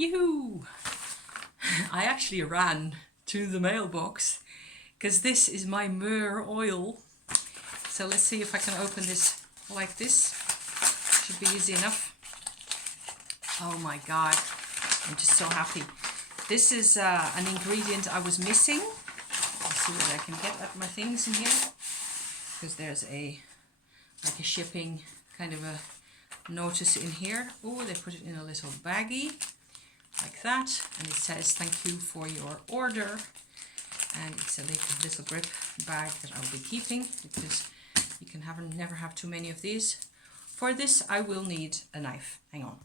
Yoo-hoo! I actually ran to the mailbox because this is my Myrrh oil. So let's see if I can open this like this. Should be easy enough. Oh my god, I'm just so happy. This is an ingredient I was missing. Let's see what I can get at my things in here. Because there's like a shipping kind of a notice in here. Oh, they put it in a little baggie like that, and it says thank you for your order, and it's a little grip bag that I'll be keeping because you can never have too many of these. For this I will need a knife. Hang on.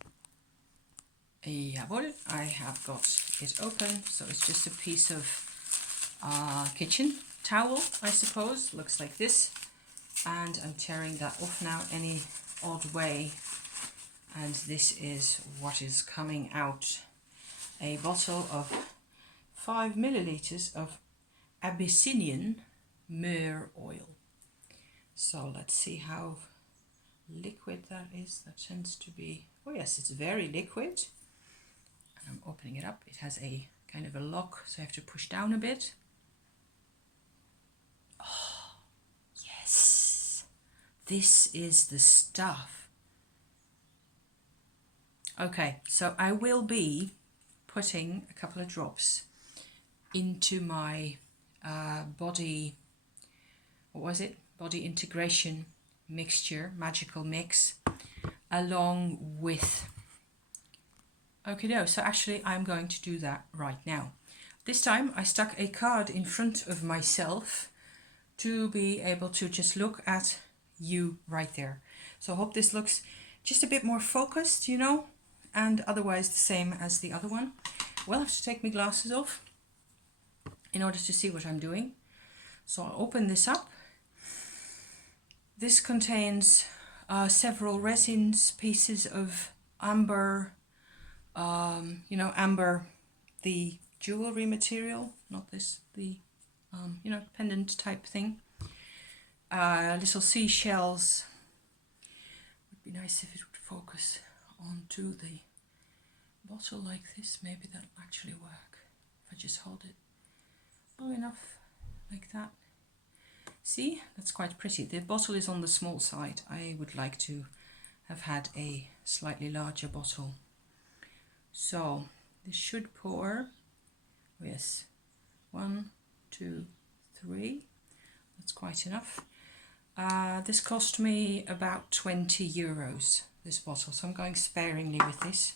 Jawohl, I have got it open, so it's just a piece of kitchen towel, I suppose. Looks like this, and I'm tearing that off now any odd way, and this is what is coming out. A bottle of 5 milliliters of Abyssinian Myrrh oil. So let's see how liquid that is. That tends to be, oh yes, it's very liquid. And I'm opening it up. It has a kind of a lock, so I have to push down a bit. Oh, yes, this is the stuff. Okay, so I will be putting a couple of drops into my body integration mixture, magical mix, along with, okay, no, so actually I'm going to do that right now. This time I stuck a card in front of myself to be able to just look at you right there. So I hope this looks just a bit more focused, you know, and otherwise the same as the other one. Well, I have to take my glasses off in order to see what I'm doing. So I'll open this up. This contains several resins, pieces of amber, you know, amber, the jewelry material, not this, the, you know, pendant type thing. Little seashells. Would be nice if it would focus onto the bottle like this. Maybe that'll actually work if I just hold it low enough like that. See, that's quite pretty. The bottle is on the small side. I would like to have had a slightly larger bottle. So this should pour, yes, 1, 2, 3. That's quite enough. This cost me about 20 euros, this bottle, so I'm going sparingly with this.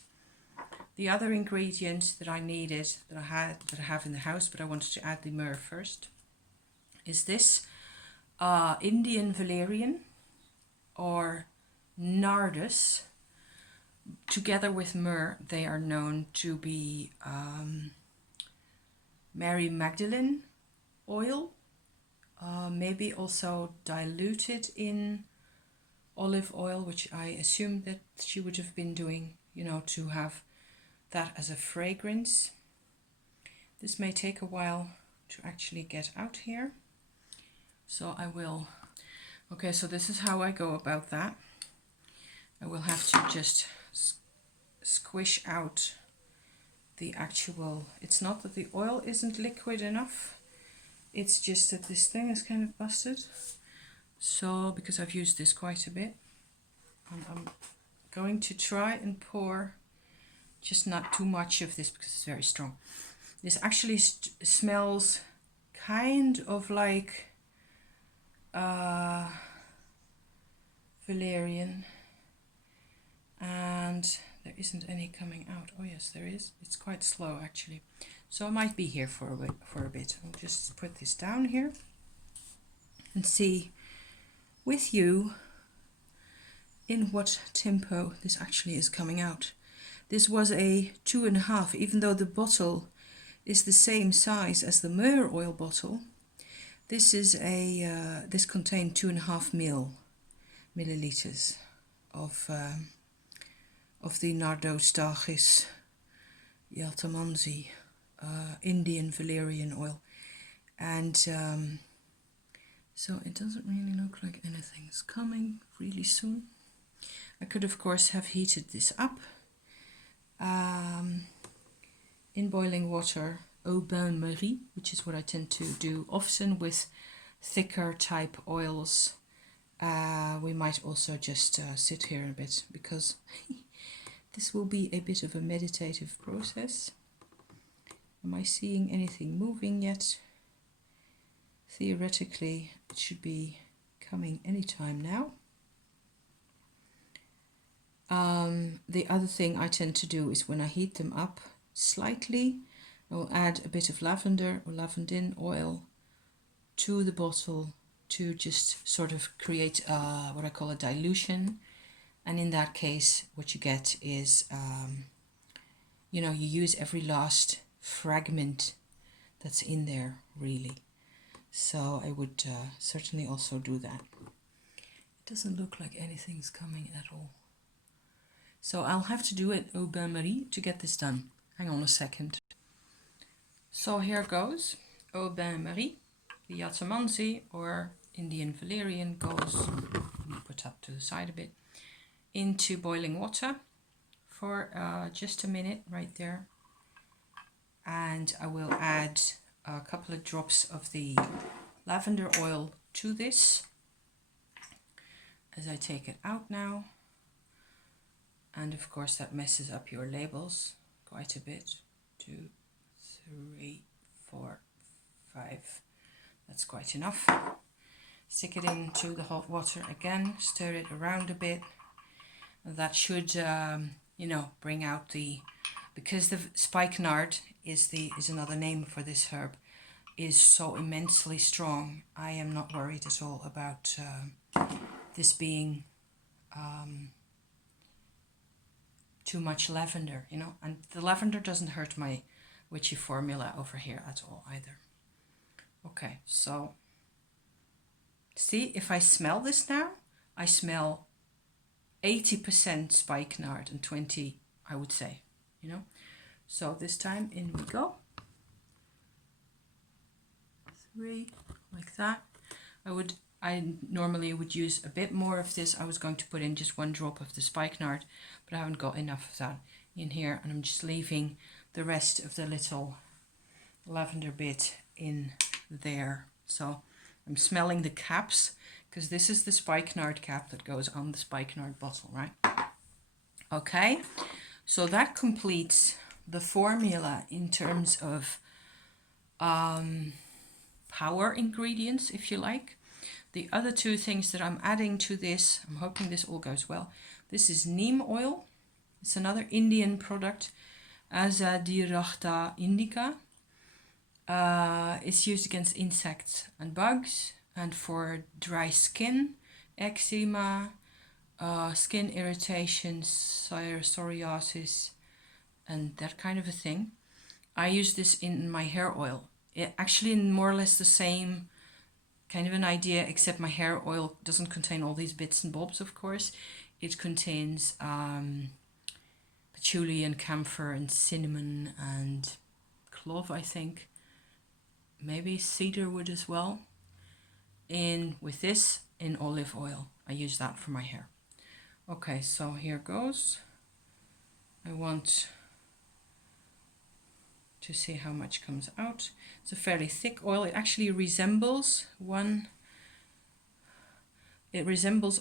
The other ingredient that I needed, that I have in the house, but I wanted to add the myrrh first, is this Indian valerian or nardus. Together with myrrh, they are known to be Mary Magdalene oil, maybe also diluted in olive oil, which I assume that she would have been doing, you know, to have that as a fragrance. This may take a while to actually get out here, so I will. Okay, so this is how I go about that. I will have to just squish out the actual, it's not that the oil isn't liquid enough, it's just that this thing is kind of busted. So because I've used this quite a bit, and I'm going to try and pour just not too much of this because it's very strong. This actually smells kind of like valerian, and there isn't any coming out. Oh yes, there is. It's quite slow actually, so I might be here for a bit. I'll just put this down here and see with you in what tempo this actually is coming out. This was a 2.5, even though the bottle is the same size as the Myrrh oil bottle. This is a this contained 2.5 milliliters of the Nardostachys Yaltamansi Indian valerian oil, and so it doesn't really look like anything's coming really soon. I could of course have heated this up, boiling water au bain Marie, which is what I tend to do often with thicker type oils. We might also just sit here a bit because this will be a bit of a meditative process. Am I seeing anything moving yet? Theoretically, it should be coming anytime now. The other thing I tend to do is when I heat them up slightly, I'll add a bit of lavender or lavandin oil to the bottle to just sort of create what I call a dilution. And in that case, what you get is, you know, you use every last fragment that's in there, really. So I would certainly also do that. It doesn't look like anything's coming at all. So I'll have to do it au bain Marie to get this done. Hang on a second. So here goes. Au bain Marie, the Yatamansi or Indian valerian goes, put that to the side a bit, into boiling water for just a minute right there. And I will add a couple of drops of the lavender oil to this as I take it out now. And of course that messes up your labels quite a bit. 2, 3, 4, 5. That's quite enough. Stick it into the hot water again, stir it around a bit. That should, you know, bring out the, because the spikenard is another name for this herb, is so immensely strong. I am not worried at all about this being too much lavender, you know, and the lavender doesn't hurt my witchy formula over here at all either. Okay, so see, if I smell this now, I smell 80% spikenard and 20, I would say, you know. So this time in we go. 3, like that. I normally would use a bit more of this. I was going to put in just 1 drop of the spikenard, but I haven't got enough of that in here, and I'm just leaving the rest of the little lavender bit in there. So I'm smelling the caps, because this is the spikenard cap that goes on the spikenard bottle, right? Okay, so that completes the formula in terms of power ingredients, if you like. The other 2 things that I'm adding to this, I'm hoping this all goes well. This is neem oil. It's another Indian product, Azadirachta indica. It's used against insects and bugs and for dry skin, eczema, skin irritations, psoriasis, and that kind of a thing. I use this in my hair oil. It actually more or less the same kind of an idea, except my hair oil doesn't contain all these bits and bobs, of course. It contains patchouli and camphor and cinnamon and clove, I think. Maybe cedar wood as well. With this in olive oil. I use that for my hair. Okay, so here goes. I want to see how much comes out. It's a fairly thick oil. It actually resembles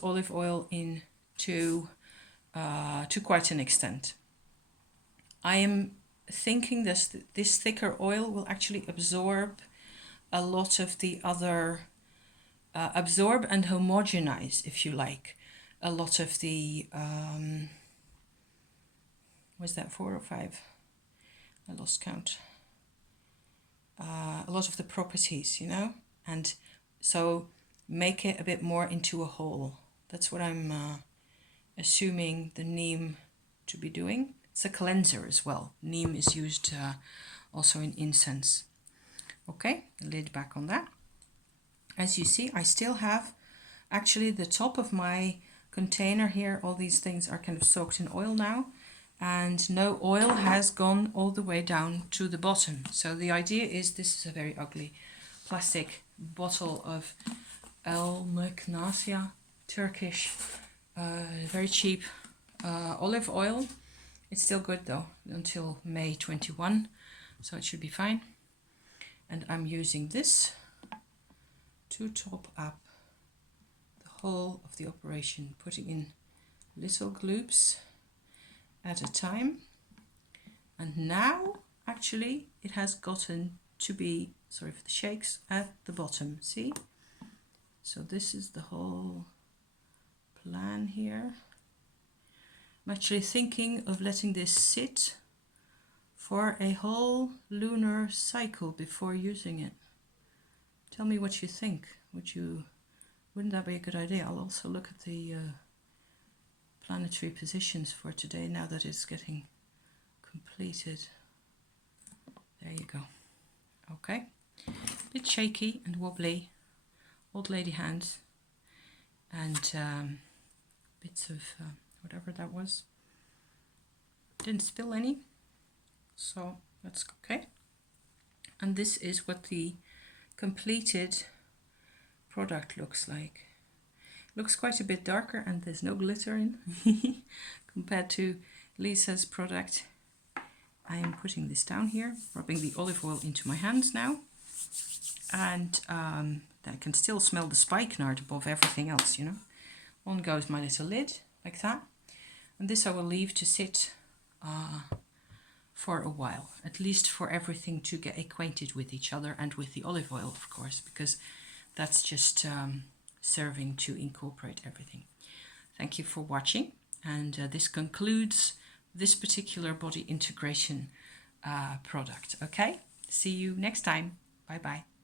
olive oil to quite an extent. I am thinking this thicker oil will actually absorb a lot of the other, absorb and homogenize, if you like, a lot of the, was that 4 or 5? I lost count. A lot of the properties, you know, and so make it a bit more into a whole. That's what I'm assuming the neem to be doing. It's a cleanser as well. Neem is used also in incense. Okay, lid back on that. As you see, I still have actually the top of my container here. All these things are kind of soaked in oil now, and no oil has gone all the way down to the bottom. So the idea is, this is a very ugly plastic bottle of Elmeknasia, Turkish, very cheap olive oil. It's still good though, until May 21. so it should be fine. And I'm using this to top up the whole of the operation, putting in little gloops at a time. And now actually it has gotten to be, sorry for the shakes, at the bottom, see? So this is the whole plan here. I'm actually thinking of letting this sit for a whole lunar cycle before using it. Tell me what you think. Wouldn't that be a good idea? I'll also look at the planetary positions for today now that it's getting completed. There you go. Okay. Bit shaky and wobbly. Old lady hands. And bits of whatever that was. Didn't spill any. So that's okay. And this is what the completed product looks like. Looks quite a bit darker and there's no glitter in compared to Lisa's product. I am putting this down here, rubbing the olive oil into my hands now, and I can still smell the spikenard above everything else, you know. On goes my little lid like that, and this I will leave to sit for a while, at least for everything to get acquainted with each other, and with the olive oil, of course, because that's just serving to incorporate everything. Thank you for watching, and this concludes this particular body integration product. Okay, see you next time. Bye bye.